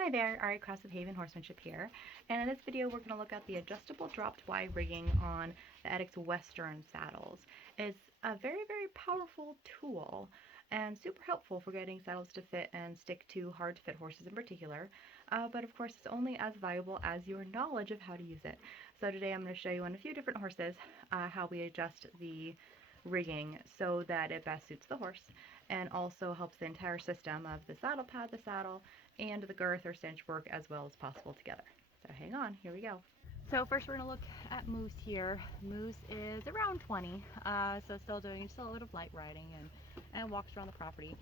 Hi there, Ari Cross with Haven Horsemanship here, and in this video we're going to look at the adjustable dropped Y rigging on the EDIX Western saddles. It's a very powerful tool and super helpful for getting saddles to fit and stick to hard to fit horses in particular, but of course it's only as valuable as your knowledge of how to use it. So today I'm going to show you on a few different horses how we adjust the rigging so that it best suits the horse and also helps the entire system of the saddle pad, the saddle, and the girth or cinch work as well as possible together. So hang on, here we go. So first we're going to look at Moose here. Moose is around 20, so still doing just a little bit of light riding and walks around the property.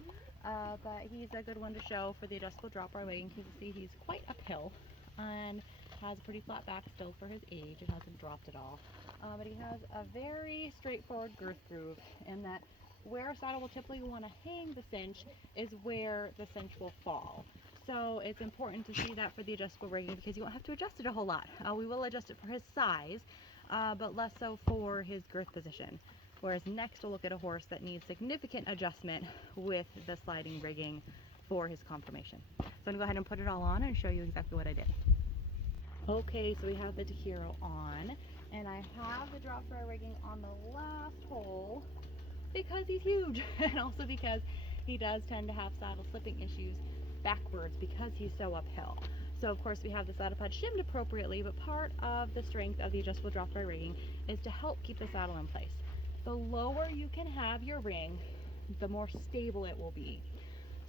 But he's a good one to show for the adjustable drop bar rigging. You can see he's quite uphill and has a pretty flat back still for his age. It hasn't dropped at all. But he has a very straightforward girth groove in that where a saddle will typically want to hang the cinch is where the cinch will fall. So it's important to see that for the adjustable rigging because you won't have to adjust it a whole lot. We will adjust it for his size, but less so for his girth position. Whereas next we'll look at a horse that needs significant adjustment with the sliding rigging for his conformation. So I'm going to go ahead and put it all on and show you exactly what I did. Okay, so we have the Tahiro on, and I have the drop bar rigging on the last hole because he's huge and also because he does tend to have saddle slipping issues backwards because he's so uphill. So of course we have the saddle pad shimmed appropriately, but part of the strength of the adjustable drop bar rigging is to help keep the saddle in place. The lower you can have your ring, the more stable it will be.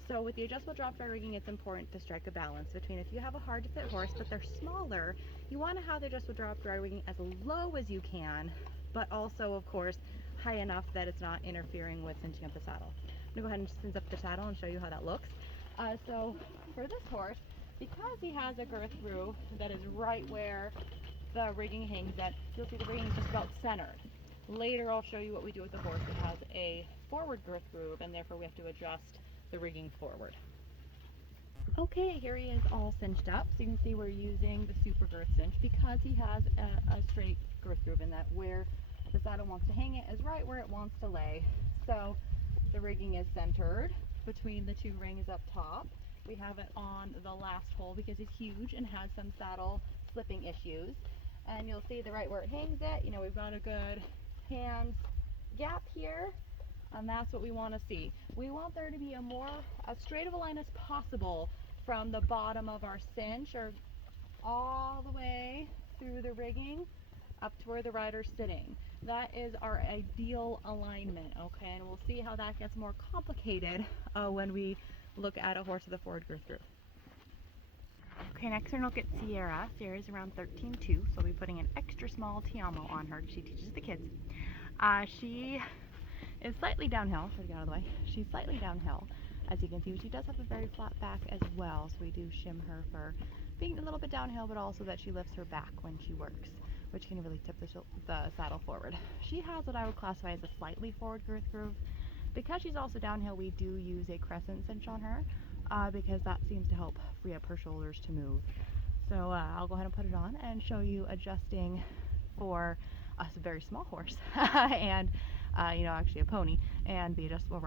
So with the adjustable drop bar rigging, it's important to strike a balance between if you have a hard to fit horse but they're smaller, you want to have the adjustable drop bar rigging as low as you can, but also of course high enough that it's not interfering with cinching up the saddle. I'm going to go ahead and cinch up the saddle and show you how that looks. So for this horse, because he has a girth groove that is right where the rigging hangs at, you'll see the rigging is just about centered. Later I'll show you what we do with the horse that has a forward girth groove, and therefore we have to adjust the rigging forward. Okay, here he is all cinched up. So you can see we're using the super girth cinch because he has a straight girth groove in that where the saddle wants to hang it is right where it wants to lay. So the rigging is centered between the two rings up top. We have it on the last hole because it's huge and has some saddle slipping issues. And you'll see the right where it hangs it. You know, we've got a good hand gap here, and that's what we want to see. We want there to be as straight of a line as possible from the bottom of our cinch or all the way through the rigging up to where the rider's sitting. That is our ideal alignment, okay? And we'll see how that gets more complicated when we look at a horse with a forward girth groove. Okay, next we're going to look at Sierra. Sierra's around 13.2, so we'll be putting an extra small Tiamo on her. She teaches the kids. She is slightly downhill. Try to get out of the way. She's slightly downhill, as you can see, but she does have a very flat back as well, so we do shim her for being a little bit downhill, but also that she lifts her back when she works, which can really tip the saddle forward. She has what I would classify as a slightly forward girth groove. Because she's also downhill, we do use a crescent cinch on her because that seems to help free up her shoulders to move. So I'll go ahead and put it on and show you adjusting for a very small horse and actually a pony, and the adjustable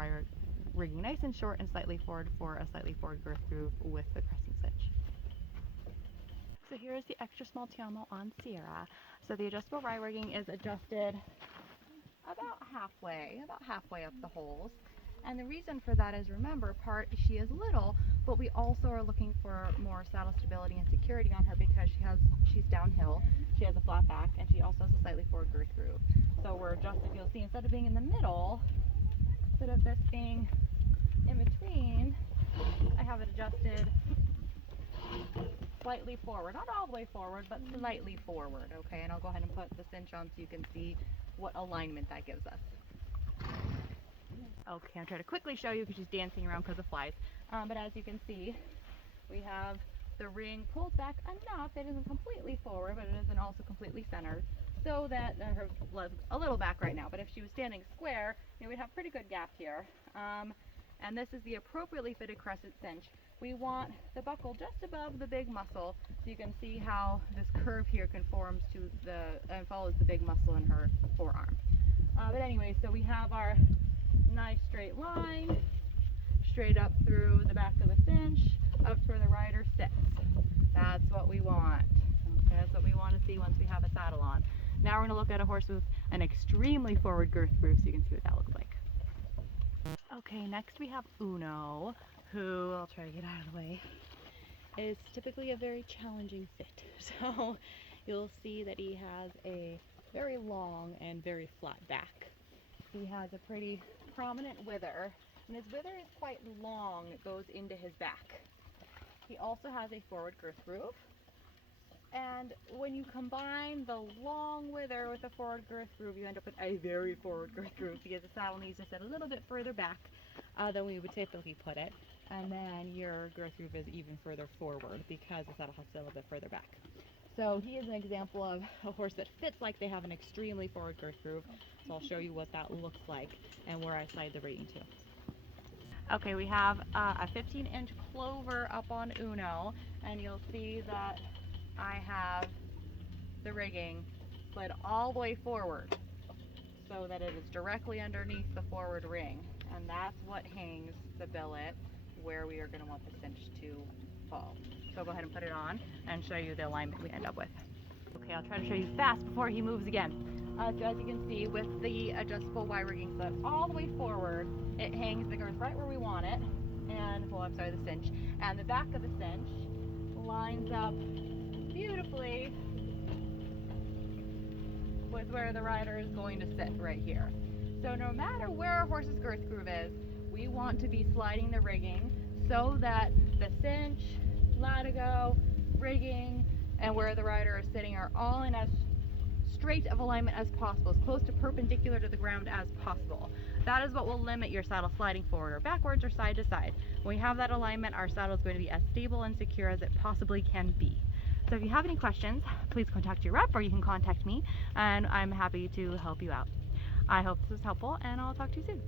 rigging nice and short and slightly forward for a slightly forward girth groove with the crescent cinch. So here is the extra small Tiamo on Sierra. So the adjustable rigging is adjusted about halfway up the holes. And the reason for that is, remember, she is little, but we also are looking for more saddle stability and security on her because she's downhill, she has a flat back, and she also has a slightly forward girth groove. So we're adjusting, you'll see, instead of being in the middle, instead of this being in between, I have it adjusted slightly forward, not all the way forward, but slightly forward, okay? And I'll go ahead and put the cinch on so you can see what alignment that gives us. Okay, I'll try to quickly show you because she's dancing around because of flies. But as you can see, we have the ring pulled back enough. It isn't completely forward, but it isn't also completely centered, so that her leg's a little back right now. But if she was standing square, we'd have pretty good gap here. And this is the appropriately fitted crescent cinch. We want the buckle just above the big muscle, so you can see how this curve here conforms to and follows the big muscle in her forearm. But anyway, so we have our nice straight line straight up through the back of the cinch, up to where the rider sits. That's what we want. Okay, that's what we want to see once we have a saddle on. Now we're going to look at a horse with an extremely forward girth groove so you can see what that looks like. Okay, next we have Uno, who, I'll try to get out of the way, is typically a very challenging fit. So you'll see that he has a very long and very flat back. He has a pretty prominent wither, and his wither is quite long. It goes into his back. He also has a forward girth groove, and when you combine the long wither with the forward girth groove, you end up with a very forward girth groove because the saddle needs to sit a little bit further back than we would typically put it, and then your girth groove is even further forward because the saddle has to sit a little bit further back. So he is an example of a horse that fits like they have an extremely forward girth groove. So I'll show you what that looks like and where I slide the rigging to. Okay, we have a 15-inch clover up on Uno, and you'll see that I have the rigging slid all the way forward so that it is directly underneath the forward ring, and that's what hangs the billet where we are going to want the cinch to fall. So I'll go ahead and put it on and show you the alignment we end up with. Okay, I'll try to show you fast before he moves again. So as you can see, with the adjustable Y rigging slid all the way forward, it hangs the girth right where we want it, and, well, I'm sorry, the cinch, and the back of the cinch lines up beautifully with where the rider is going to sit right here. So no matter where our horse's girth groove is, we want to be sliding the rigging so that the cinch, latigo, rigging, and where the rider is sitting are all in as straight of alignment as possible, as close to perpendicular to the ground as possible. That is what will limit your saddle sliding forward or backwards or side to side. When we have that alignment, our saddle is going to be as stable and secure as it possibly can be. So if you have any questions, please contact your rep or you can contact me, and I'm happy to help you out. I hope this was helpful, and I'll talk to you soon.